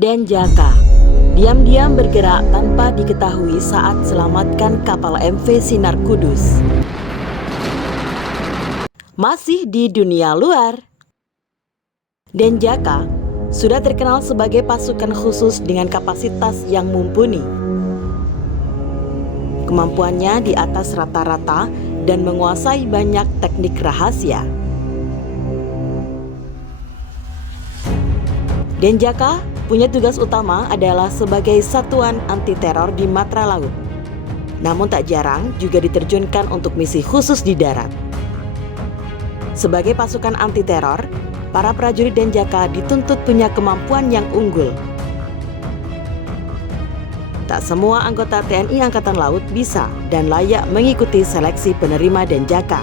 Denjaka diam-diam bergerak tanpa diketahui saat selamatkan kapal MV Sinar Kudus. Masih di dunia luar, Denjaka sudah terkenal sebagai pasukan khusus dengan kapasitas yang mumpuni. Kemampuannya di atas rata-rata dan menguasai banyak teknik rahasia. Denjaka punya tugas utama adalah sebagai satuan anti-teror di matra laut. Namun tak jarang juga diterjunkan untuk misi khusus di darat. Sebagai pasukan anti-teror, para prajurit Denjaka dituntut punya kemampuan yang unggul. Tak semua anggota TNI Angkatan Laut bisa dan layak mengikuti seleksi penerima Denjaka.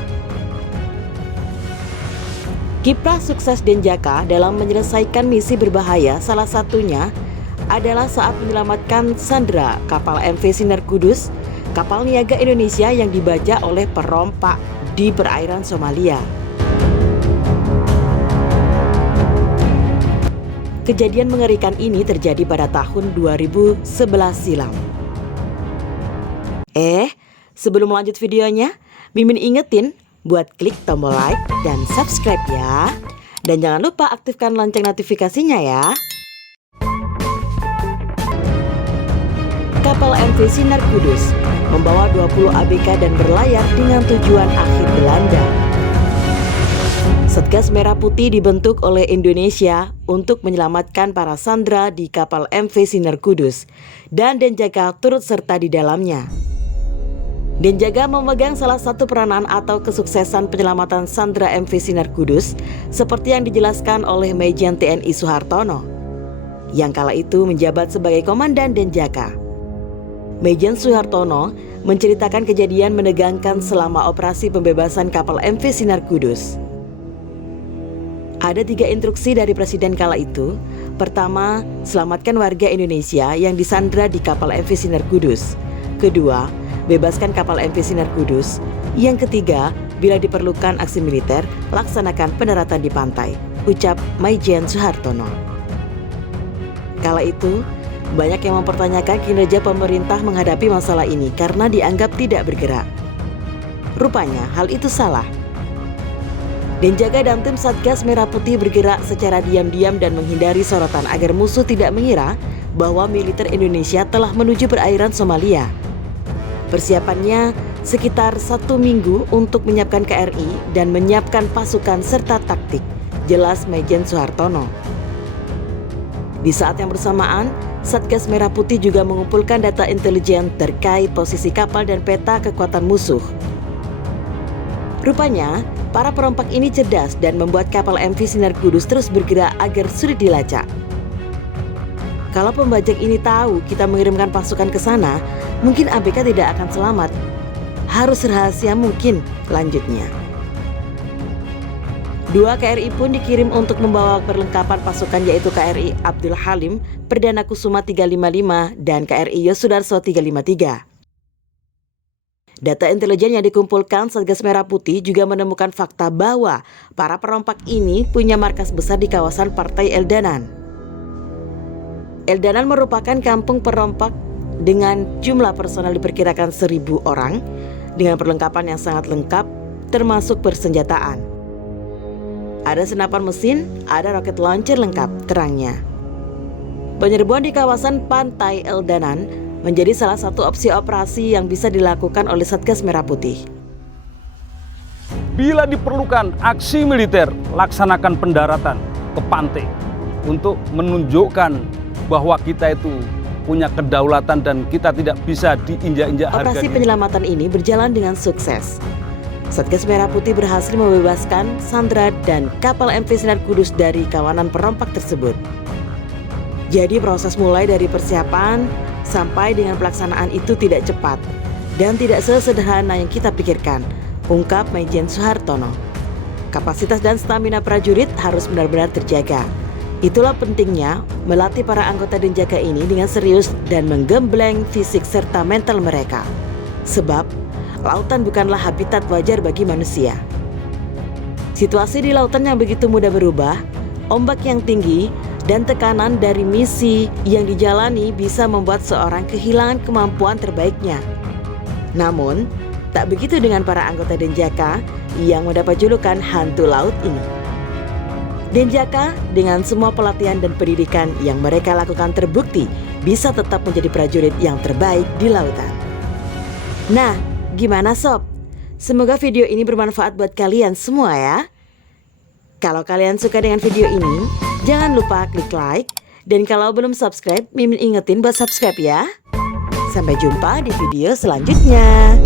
Kiprah sukses Denjaka dalam menyelesaikan misi berbahaya salah satunya adalah saat menyelamatkan Sandra kapal MV Sinar Kudus, kapal niaga Indonesia yang dibajak oleh perompak di perairan Somalia. Kejadian mengerikan ini terjadi pada tahun 2011 silam. Sebelum lanjut videonya, Mimin ingetin buat klik tombol like dan subscribe ya. Dan jangan lupa aktifkan lonceng notifikasinya ya. Kapal MV Sinar Kudus membawa 20 ABK dan berlayar dengan tujuan akhir Belanda. Satgas Merah Putih dibentuk oleh Indonesia untuk menyelamatkan para sandera di kapal MV Sinar Kudus, dan Denjaka turut serta di dalamnya. Denjaka memegang salah satu peranan atau kesuksesan penyelamatan sandera MV Sinar Kudus, seperti yang dijelaskan oleh Majen TNI Suhartono, yang kala itu menjabat sebagai Komandan Denjaka. Majen Suhartono menceritakan kejadian menegangkan selama operasi pembebasan kapal MV Sinar Kudus. Ada 3 instruksi dari Presiden kala itu. Pertama, selamatkan warga Indonesia yang disandra di kapal MV Sinar Kudus. Kedua, bebaskan kapal MV Sinar Kudus. Yang ketiga, bila diperlukan aksi militer, laksanakan pendaratan di pantai, ucap Majen Suhartono. Kala itu, banyak yang mempertanyakan kinerja pemerintah menghadapi masalah ini karena dianggap tidak bergerak. Rupanya, hal itu salah. Denjaka dan tim Satgas Merah Putih bergerak secara diam-diam dan menghindari sorotan agar musuh tidak mengira bahwa militer Indonesia telah menuju perairan Somalia. Persiapannya sekitar 1 minggu untuk menyiapkan KRI dan menyiapkan pasukan serta taktik, jelas Majen Suhartono. Di saat yang bersamaan, Satgas Merah Putih juga mengumpulkan data intelijen terkait posisi kapal dan peta kekuatan musuh. Rupanya, para perompak ini cerdas dan membuat kapal MV Sinar Kudus terus bergerak agar sulit dilacak. Kalau pembajak ini tahu kita mengirimkan pasukan ke sana, mungkin ABK tidak akan selamat. Harus rahasia mungkin, lanjutnya. 2 KRI pun dikirim untuk membawa perlengkapan pasukan, yaitu KRI Abdul Halim Perdana Kusuma 355 dan KRI Yosudarso 353. Data intelijen yang dikumpulkan Satgas Merah Putih juga menemukan fakta bahwa para perompak ini punya markas besar di kawasan Partai Eldanan. Eldanan merupakan kampung perompak dengan jumlah personel diperkirakan 1.000 orang dengan perlengkapan yang sangat lengkap termasuk persenjataan. Ada senapan mesin, ada roket launcher lengkap, terangnya. Penyerbuan di kawasan Pantai Eldanan menjadi salah satu opsi operasi yang bisa dilakukan oleh Satgas Merah Putih. Bila diperlukan aksi militer, laksanakan pendaratan ke pantai untuk menunjukkan bahwa kita itu punya kedaulatan dan kita tidak bisa diinjak-injak harganya. Operasi penyelamatan ini berjalan dengan sukses. Satgas Merah Putih berhasil membebaskan sandera dan kapal MV Sinar Kudus dari kawanan perompak tersebut. Jadi proses mulai dari persiapan sampai dengan pelaksanaan itu tidak cepat dan tidak sesederhana yang kita pikirkan, ungkap Majen Suhartono. Kapasitas dan stamina prajurit harus benar-benar terjaga. Itulah pentingnya melatih para anggota Denjaka ini dengan serius dan menggembleng fisik serta mental mereka. Sebab lautan bukanlah habitat wajar bagi manusia. Situasi di lautan yang begitu mudah berubah, ombak yang tinggi, dan tekanan dari misi yang dijalani bisa membuat seorang kehilangan kemampuan terbaiknya. Namun, tak begitu dengan para anggota Denjaka yang mendapat julukan hantu laut ini. Denjaka dengan semua pelatihan dan pendidikan yang mereka lakukan terbukti bisa tetap menjadi prajurit yang terbaik di lautan. Nah, gimana sob? Semoga video ini bermanfaat buat kalian semua ya. Kalau kalian suka dengan video ini, jangan lupa klik like. Dan kalau belum subscribe, Mimin ingetin buat subscribe ya. Sampai jumpa di video selanjutnya.